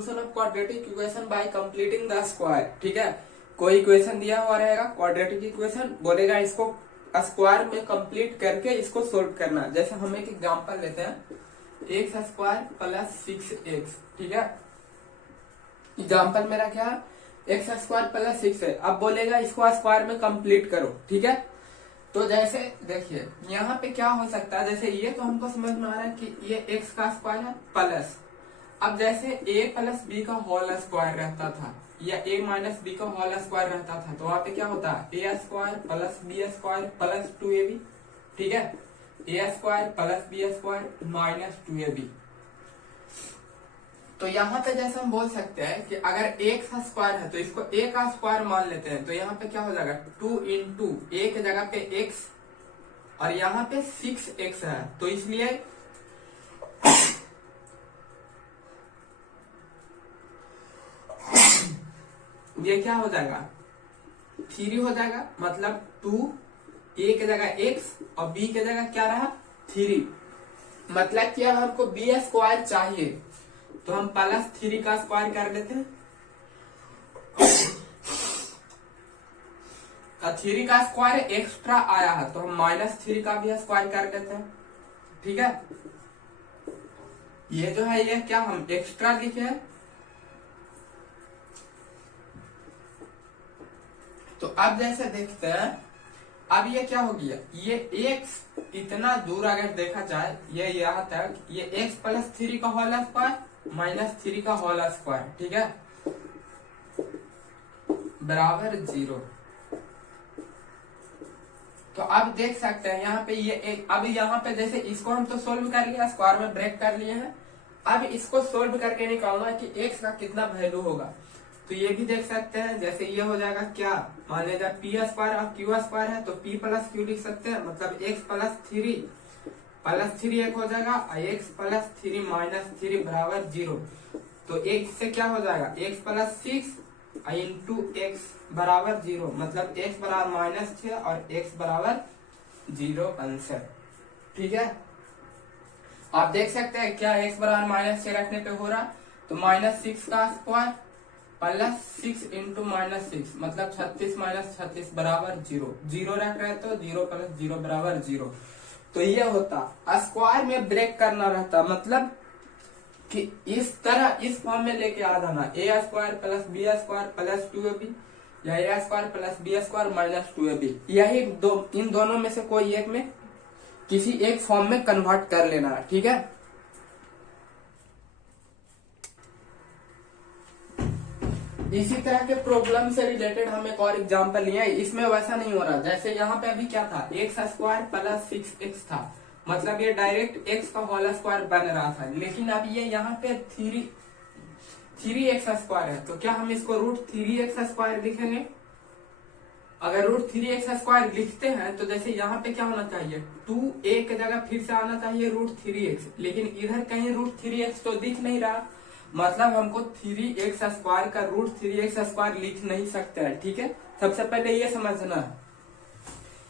Solution of quadratic equation by completing the square. ठीक है, कोई इक्वेशन दिया हुआ रहेगा क्वाड्रेटिक इक्वेशन, बोलेगा इसको स्क्वायर में कंप्लीट करके इसको सोल्व करना। जैसे हम एक एग्जांपल लेते हैं, एक्स स्क्वायर प्लस 6x। ठीक है, एग्जांपल मेरा क्या है, एक्स स्क्वायर प्लस 6 है। अब बोलेगा इसको स्क्वायर में कंप्लीट करो। ठीक है, तो जैसे देखिए यहाँ पे क्या हो सकता है, जैसे ये तो हमको समझ में आ रहा है कि ये एक्स का स्क्वायर है प्लस, अब जैसे a प्लस बी का होल स्क्वायर रहता था या a माइनस बी का होल स्क्वायर रहता था, तो वहां पे क्या होता है a square plus b square plus 2ab। ठीक है, a square plus b square minus 2ab। तो यहाँ पे जैसे हम बोल सकते हैं कि अगर एक्स स्क्वायर है तो इसको a का स्क्वायर मान लेते हैं, तो यहाँ पे क्या हो जाएगा 2 इंटू a के जगह पे x और यहाँ पे 6x है, तो इसलिए ये क्या हो जाएगा 3 हो जाएगा, मतलब 2 a के जगह x और b के जगह क्या रहा 3। मतलब कि अब हमको b स्क्वायर चाहिए तो हम प्लस 3 का स्क्वायर कर लेते हैं, 3 का स्क्वायर एक्स्ट्रा आया है तो हम माइनस 3 का भी स्क्वायर कर लेते हैं। ठीक है, ये जो है ये क्या हम एक्स्ट्रा लिखे हैं, तो अब जैसे देखते हैं, अब ये क्या हो गया, ये x इतना दूर अगर देखा जाए ये यहाँ तक, ये x प्लस 3 का होल स्क्वायर माइनस 3 का होल स्क्वायर। ठीक है, बराबर 0। तो अब देख सकते हैं यहाँ पे ये अब यहाँ पे जैसे इसको हम तो सोल्व कर लिया, स्क्वायर में ब्रेक कर लिए हैं, अब इसको सोल्व करके निकालना कि x का कितना वैल्यू होगा। तो ये भी देख सकते हैं, जैसे ये हो जाएगा क्या, मान लीजिए पी स्क्वायर और क्यू स्क्वायर है तो p प्लस क्यू लिख सकते हैं, मतलब x प्लस 3 एक हो जाएगा और x प्लस 3 माइनस 3 बराबर 0। तो x से क्या हो जाएगा x प्लस 6 इंटू एक्स बराबर 0, मतलब x बराबर माइनस 6 और x बराबर 0 आंसर। ठीक है, आप देख सकते हैं क्या x बराबर माइनस 6 रखने पे हो रहा, तो माइनस 6 का स्क्वायर प्लस 6 इंटू माइनस 6, मतलब 36 माइनस 36 बराबर 0 रख रहे तो 0 प्लस 0 बराबर 0। तो ये होता स्क्वायर में ब्रेक करना रहता, मतलब कि इस तरह इस फॉर्म में लेके आ जाना, a square plus b square plus 2ab या a square plus b square minus 2ab, यही इन दोनों में से कोई एक में किसी एक फॉर्म में कन्वर्ट कर लेना है। ठीक है, इसी तरह के प्रॉब्लम से रिलेटेड हम एक और एग्जांपल लिए, इसमें वैसा नहीं हो रहा। जैसे यहाँ पे अभी क्या था, एक्स स्क्वायर प्लस 6x था, मतलब ये डायरेक्ट x का होल स्क्वायर बन रहा था, लेकिन अब ये यहाँ पे 3x स्क्वायर है, तो क्या हम इसको रूट 3x स्क्वायर लिखेंगे। अगर रूट 3x स्क्वायर लिखते हैं तो जैसे यहाँ पे क्या होना चाहिए 2a की जगह फिर से आना चाहिए रूट 3x, लेकिन इधर कहीं रूट 3x तो दिख नहीं रहा, मतलब हमको 3x स्क्वायर का रूट 3x स्क्वायर लिख नहीं सकते हैं। ठीक है, सबसे पहले ये समझना है,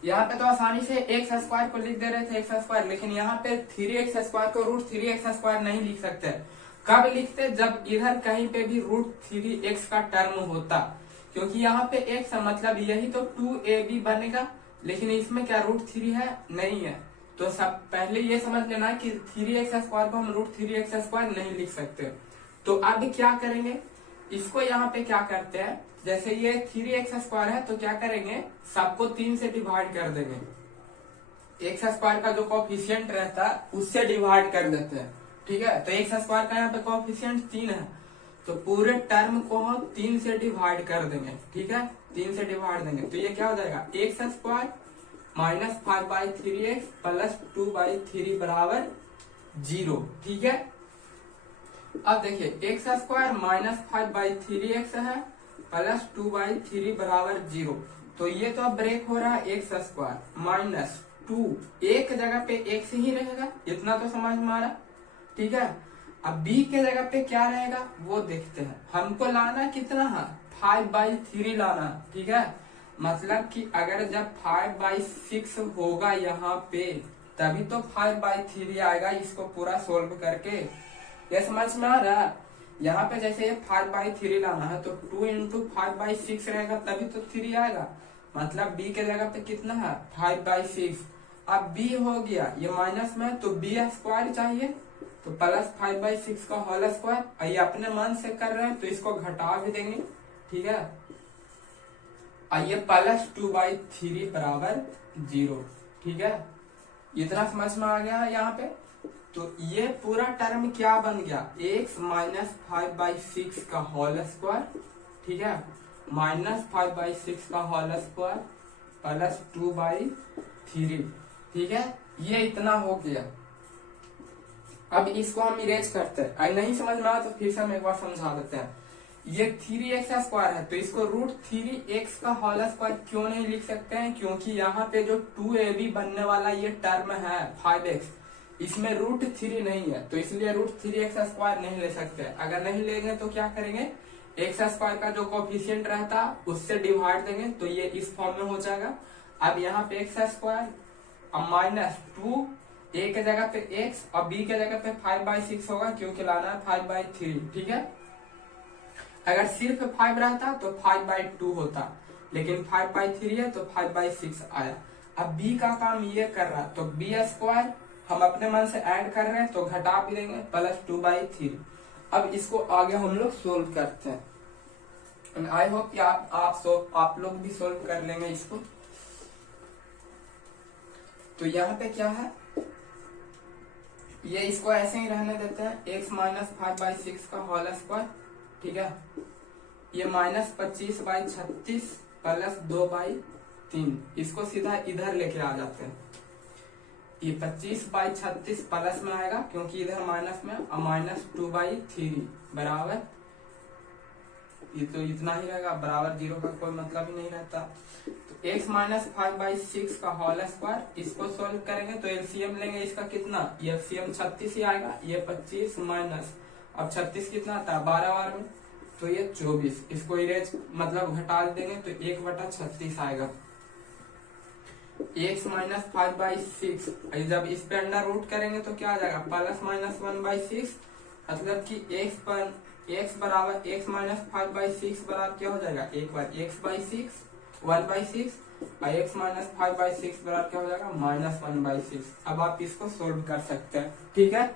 यहाँ पे तो आसानी से x स्क्वायर को लिख दे रहे थे x स्क्वायर, लेकिन यहाँ पे 3x स्क्वायर को रूट 3x स्क्वायर नहीं लिख सकते। कब लिखते, जब इधर कहीं पे भी रूट 3x का टर्म होता, क्योंकि यहाँ पे x है मतलब यही तो 2ab बनेगा, लेकिन इसमें क्या रूट 3 है, नहीं है। तो सब पहले ये समझ लेना कि 3x स्क्वायर को हम रूट 3x स्क्वायर नहीं लिख सकते। तो अब क्या करेंगे, इसको यहाँ पे क्या करते हैं, जैसे ये 3x स्क्वायर है तो क्या करेंगे, सबको 3 से डिवाइड कर देंगे, x स्क्वायर का जो कोफिशिएंट रहता है उससे डिवाइड कर देते हैं। ठीक है, तो x स्क्वायर का यहाँ पे कोफिशिएंट 3 है, तो पूरे टर्म को हम 3 से डिवाइड कर देंगे। ठीक है, 3 से डिवाइड देंगे तो ये क्या हो जाएगा x square minus 5/3x plus 2/3 बराबर 0। ठीक है, अब देखिए x स्क्वायर माइनस 5/3x है प्लस 2/3 बराबर 0, तो ये तो अब ब्रेक हो रहा है x स्क्वायर माइनस 2, एक जगह पे x ही रहेगा, इतना तो समझ में आ रहा। ठीक है, अब b के जगह पे क्या रहेगा वो देखते हैं, हमको लाना कितना है 5/3 लाना। ठीक है, मतलब कि अगर जब 5/6 होगा यहाँ पे तभी तो 5/3 आएगा, इसको पूरा सोल्व करके। ये समझ में आ रहा है, यहाँ पे जैसे ये 5/3 लाना है तो 2 इंटू 5/6 रहेगा तभी तो 3 आएगा। मतलब b के जगह पे कितना है 5/6। अब b हो गया ये माइनस में तो b स्क्वायर चाहिए तो प्लस 5/6 का होल स्क्वायर। ये अपने मन से कर रहे हैं तो इसको घटा भी देंगे, ठीक है। आइए प्लस 2/3 बराबर 0, ठीक है। इतना समझ में आ गया है यहाँ पे। तो ये पूरा टर्म क्या बन गया x माइनस 5/6 का होल स्क्वायर, ठीक है, माइनस 5/6 का होल स्क्वायर प्लस 2/3, ठीक है। ये इतना हो गया। अब इसको हम इरेज करते हैं। अगर नहीं समझ में आया तो फिर से हम एक बार समझा देते हैं। ये 3x स्क्वायर है तो इसको √3x का होल स्क्वायर क्यों नहीं लिख सकते हैं, क्योंकि यहाँ पे जो 2ab बनने वाला ये टर्म है 5x, इसमें √3 नहीं है तो इसलिए √3x स्क्वायर नहीं ले सकते। अगर नहीं लेंगे तो क्या करेंगे, x स्क्वायर का जो कोफिशिएंट रहता है उससे डिवाइड देंगे तो ये इस फॉर्म में हो जाएगा। अब यहाँ पे x स्क्वायर अब माइनस 2 a के जगह पे x और b के जगह पे 5/6 होगा क्योंकि लाना है 5/3, ठीक है। अगर सिर्फ 5 रहता तो 5/2 होता, लेकिन 5/3 है तो 5/6 आया। अब b का काम ये कर रहा तो b स्क्वायर हम अपने मन से ऐड कर रहे हैं तो घटा भी देंगे प्लस 2/3। अब इसको आगे हम लोग सोल्व करते हैं। आई होप कि आप लोग भी सोल्व कर लेंगे इसको। तो यहाँ पे क्या है, ये इसको ऐसे ही रहने देते हैं x माइनस 5/6 का होल स्क्वायर, ठीक है। ये माइनस 25/36 प्लस 2/3, इसको सीधा इधर लेके आ जाते हैं। ये 25/36 प्लस में आएगा क्योंकि इधर माइनस में, और माइनस 2/3 बराबर, ये तो इतना ही रहेगा, बराबर 0 का कोई मतलब ही नहीं रहता। तो x माइनस 5/6 का होल स्क्वायर, इसको सोल्व करेंगे तो एलसीएम लेंगे इसका कितना, ये एलसीएम 36 ही आएगा। ये 25 माइनस, अब 36 कितना आता है 12 बार में तो ये 24, इसको इरेज मतलब घटा देंगे तो 1/36 आएगा। x माइनस 5/6, जब इस पे अंडर रूट करेंगे तो क्या आ जाएगा प्लस माइनस 1/6, मतलब कि x बराबर x माइनस 5/6 बराबर क्या हो जाएगा, एक बार x/6 1/6 और x माइनस 5/6 बराबर क्या हो जाएगा -1/6। अब आप इसको सोल्व कर सकते हैं, ठीक है।